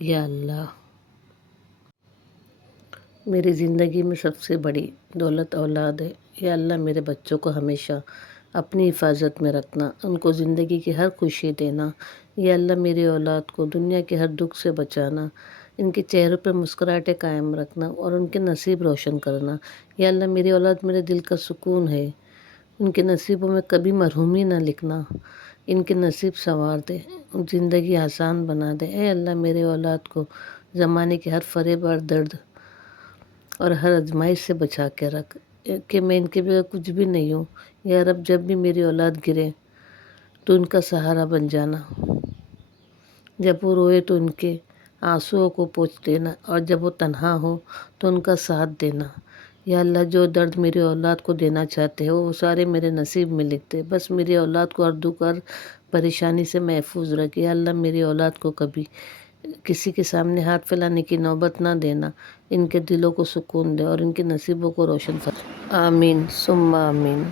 یا اللہ، میری زندگی میں سب سے بڑی دولت اولاد ہے۔ یا اللہ، میرے بچوں کو ہمیشہ اپنی حفاظت میں رکھنا، ان کو زندگی کی ہر خوشی دینا۔ یا اللہ، میری اولاد کو دنیا کے ہر دکھ سے بچانا، ان کے چہروں پہ مسکراہٹیں قائم رکھنا اور ان کے نصیب روشن کرنا۔ یا اللہ، میری اولاد میرے دل کا سکون ہے، ان کے نصیبوں میں کبھی محرومی نہ لکھنا، ان کے نصیب سنوار دے، زندگی آسان بنا دے۔ اے اللہ، میرے اولاد کو زمانے کے ہر فریب اور درد اور ہر آزمائش سے بچا کے رکھ، کہ میں ان کے بغیر کچھ بھی نہیں ہوں۔ یا رب، جب بھی میری اولاد گرے تو ان کا سہارا بن جانا، جب وہ روئے تو ان کے آنسوؤں کو پوچھ دینا، اور جب وہ تنہا ہو تو ان کا ساتھ دینا۔ یا اللہ، جو درد میری اولاد کو دینا چاہتے ہو وہ سارے میرے نصیب میں لکھ دے، بس میری اولاد کو ہر دکھ اور پریشانی سے محفوظ رکھ۔ یا اللہ، میری اولاد کو کبھی کسی کے سامنے ہاتھ پھیلانے کی نوبت نہ دینا، ان کے دلوں کو سکون دے اور ان کے نصیبوں کو روشن فرما۔ آمین ثم آمین۔